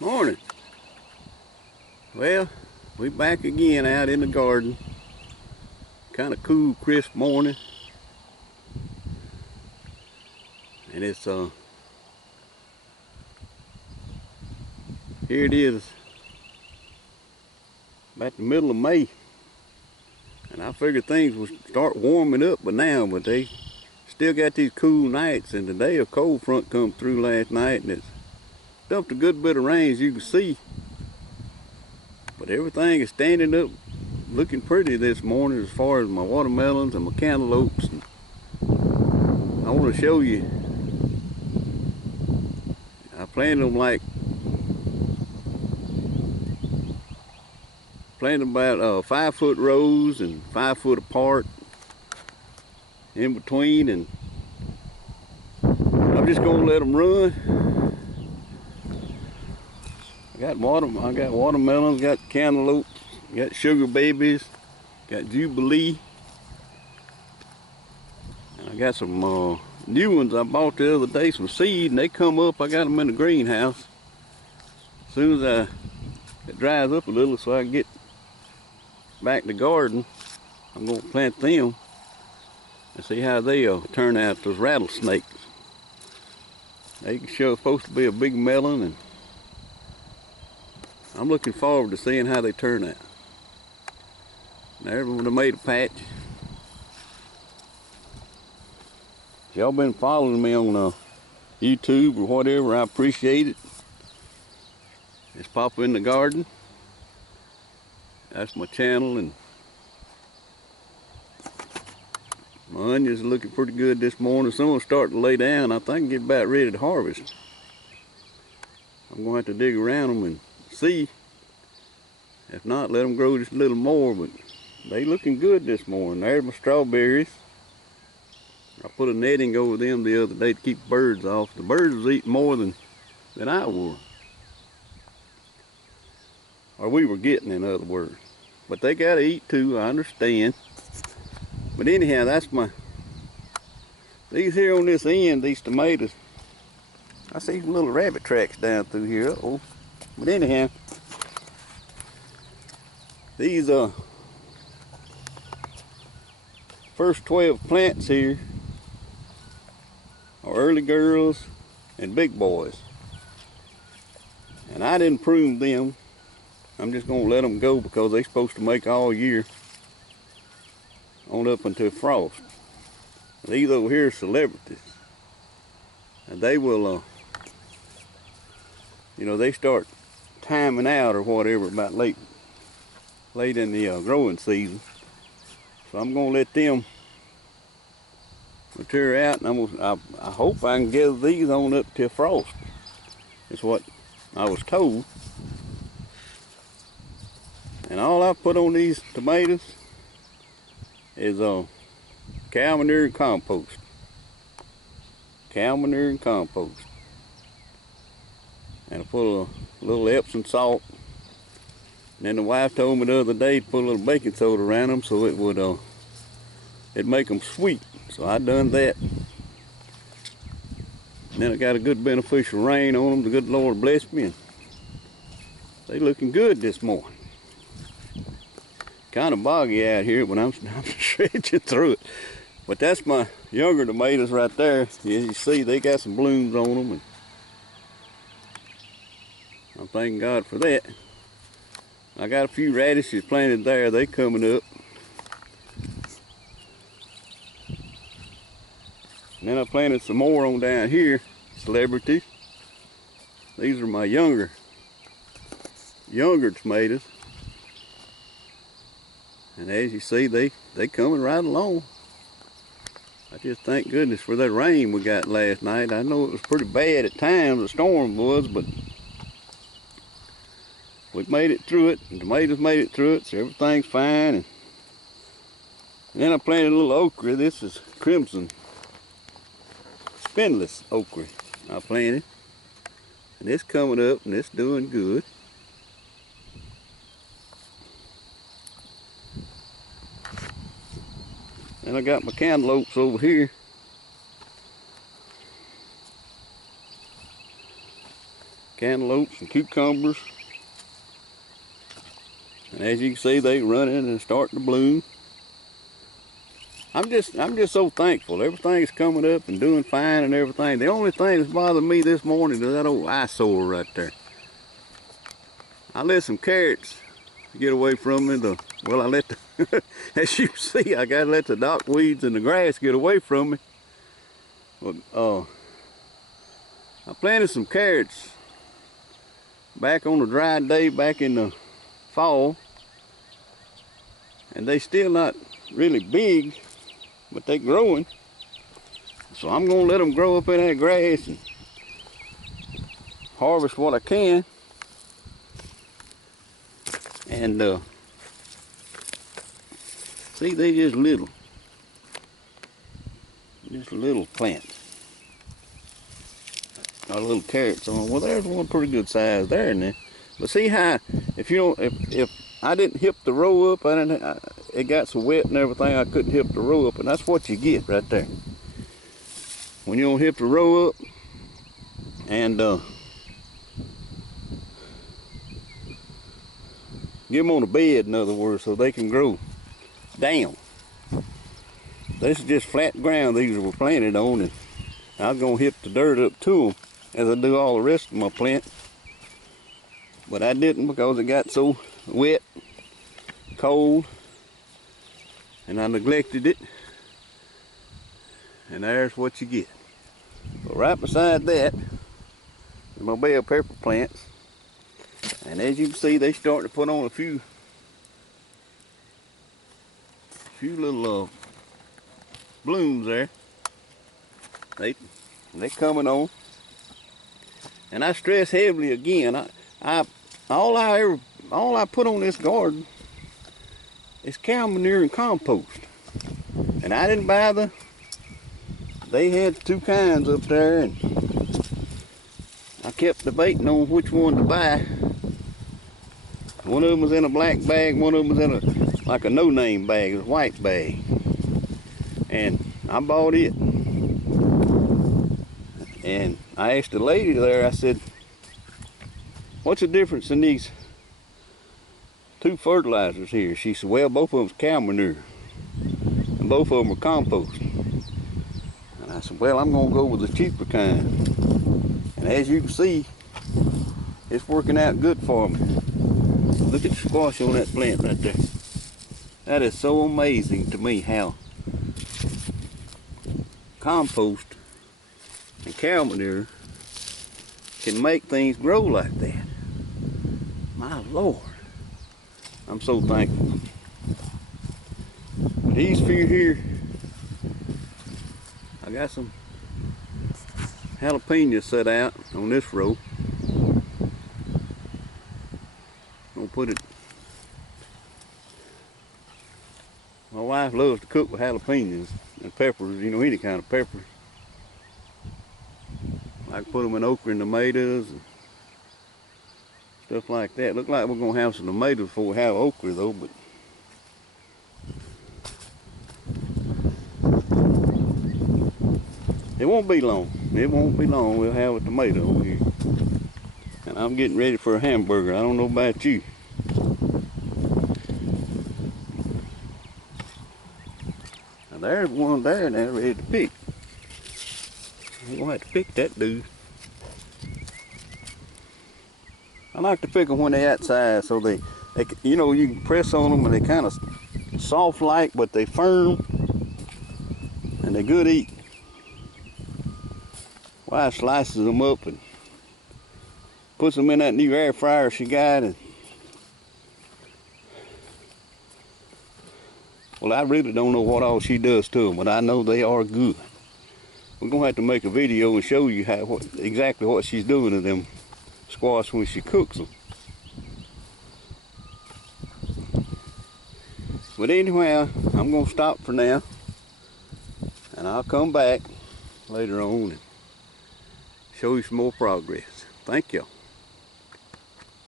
Morning. Well, we back again out in the garden. Kind of cool, crisp morning. And it's here it is, about the middle of May. And I figured things would start warming up by now, but they still got these cool nights. And today a cold front come through last night and it's dumped a good bit of rain, as you can see. But everything is standing up, looking pretty this morning as far as my watermelons and my cantaloupes. And I want to show you. I planted them about 5 foot rows and 5 foot apart in between, and I'm just gonna let them run. I got watermelons, got cantaloupes, got sugar babies, got jubilee, and I got some new ones I bought the other day, some seed, and they come up. I got them in the greenhouse. As soon as it dries up a little so I can get back to the garden, I'm going to plant them and see how they turn out, those rattlesnakes. They supposed to be a big melon, and I'm looking forward to seeing how they turn out. There's one that made a patch. If y'all been following me on YouTube or whatever, I appreciate it. It's Papa in the Garden. That's my channel, and my onions are looking pretty good this morning. Some of them starting to lay down. I think I can get about ready to harvest. I'm going to have to dig around them and see. If not, let them grow just a little more, but they looking good this morning. There's my strawberries. I put a netting over them the other day to keep birds off. The birds was eating more than I was. Or we were getting, in other words. But they gotta eat too, I understand. But anyhow, that's these here on this end, these tomatoes. I see some little rabbit tracks down through here, uh-oh. But anyhow, these first 12 plants here are early girls and big boys. And I didn't prune them. I'm just gonna let them go because they're supposed to make all year on up until frost. These over here are celebrities, and they will they start timing out or whatever about late in the growing season. So I'm gonna let them mature out, and I hope I can gather these on up till frost. Is what I was told. And all I put on these tomatoes is cow manure and compost. Cow manure and compost. And I put a little Epsom salt. And then the wife told me the other day to put a little baking soda around them so it would it'd make them sweet. So I done that. And then I got a good beneficial rain on them. The good Lord blessed me, and they looking good this morning. Kind of boggy out here, but I'm stretching through it. But that's my younger tomatoes right there. As you see, they got some blooms on them, and I'm thanking God for that. I got a few radishes planted there. They coming up. And then I planted some more on down here, celebrities. These are my younger tomatoes. And as you see, they coming right along. I just thank goodness for that rain we got last night. I know it was pretty bad at times, the storm was, but we made it through it. The tomatoes made it through it, so everything's fine. And then I planted a little okra. This is crimson spinless okra I planted. And it's coming up and it's doing good. And I got my cantaloupes over here. cantaloupes and cucumbers. And as you can see, they running and starting to bloom. I'm just so thankful. Everything's coming up and doing fine and everything. The only thing that's bothering me this morning is that old eyesore right there. I let some carrots get away from me. Well, I let the, as you see, I gotta let the dock weeds and the grass get away from me. But I planted some carrots back on a dry day back in the fall, and they still not really big, but they growing. So I'm gonna let them grow up in that grass and harvest what I can. And see, they just little plants. Our little carrots on. Well, there's one pretty good size there in there. But see how if I didn't hip the row up, it got so wet and everything, I couldn't hip the row up, and that's what you get right there. When you don't hip the row up, and get them on a bed, in other words, so they can grow down. This is just flat ground these were planted on, and I was gonna hip the dirt up to them as I do all the rest of my plant. But I didn't because it got so wet, cold, and I neglected it. And there's what you get. But right beside that is my bell pepper plants. And as you can see, they starting to put on a few little blooms there. They coming on. And I stress heavily again, all I put on this garden is cow manure and compost. And I didn't buy they had two kinds up there, and I kept debating on which one to buy. One of them was in a black bag, one of them was in like a no-name bag, a white bag. And I bought it. And I asked the lady there, I said, what's the difference in these two fertilizers here? She said, well, both of them's cow manure, and both of them are compost. And I said, well, I'm gonna go with the cheaper kind. And as you can see, it's working out good for me. Look at the squash on that plant right there. That is so amazing to me how compost and cow manure can make things grow like that. My Lord, I'm so thankful. These few here, I got some jalapenos set out on this row. I'm gonna put it. My wife loves to cook with jalapenos and peppers, you know, any kind of peppers. I can put them in okra and tomatoes and stuff like that. Look like we're gonna have some tomatoes before we have okra though, but it won't be long. It won't be long. We'll have a tomato over here. And I'm getting ready for a hamburger. I don't know about you. Now there's one there now ready to pick. I'm gonna have to pick that dude. I like to pick them when they're outside, so they you know, you can press on them and they kind of soft like, but they firm and they're good eating. Wife slices them up and puts them in that new air fryer she got, and well, I really don't know what all she does to them, but I know they are good. We're gonna have to make a video and show you exactly what she's doing to them squash when she cooks them. But anyway, I'm gonna stop for now, and I'll come back later on and show you some more progress. Thank you.